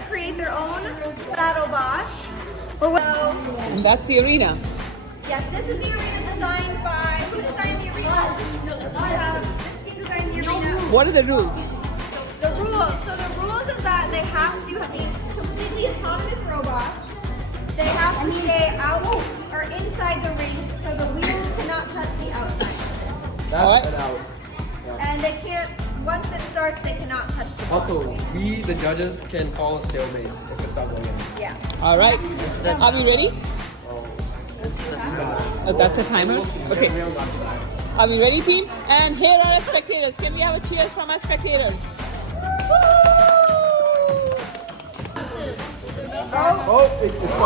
to create their own battle bots. And that's the arena. Yes, this is the arena designed by, who designed the arena? This team designed the arena. What are the rules? The rules, so the rules is that they have to be completely autonomous robots. They have to stay out or inside the rings, so the wheels cannot touch the outside. That's an out. And they can't, once it starts, they cannot touch the ball. Also, we, the judges, can call a stalemate if it's not going in. Yeah. All right. Are we ready? Oh, that's a timer? Okay. Are we ready, team? And here are our spectators. Can we have a cheers from our spectators? Oh, it's going on.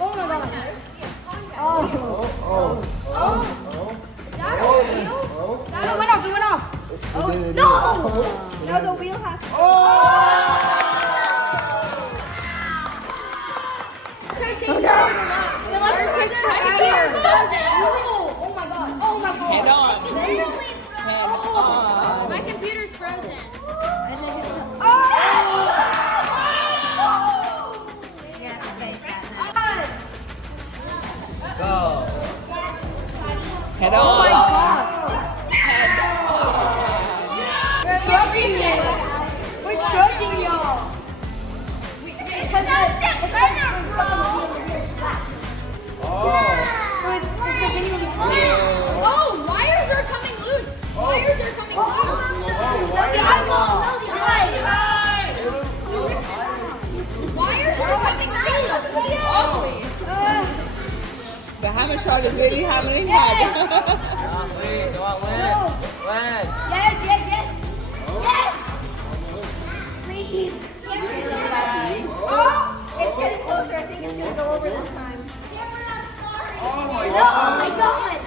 Oh my god. It went off. No, the wheel has to. Oh my god. Head on. Head on. My computer's frozen. Head on. Oh my god. Head We're choking you. We're choking y'all. Oh, wires are coming loose. Wires are coming loose. The eyeball. No, the eyes. Wires are coming loose. Ugly. The hammer shot is really hammering hard. Yes. Please. It's getting closer. I think it's going to go over this time. Oh my god.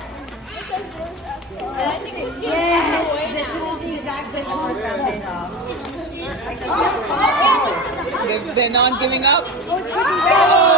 Yes. This is the exact same They're not giving up. Oh,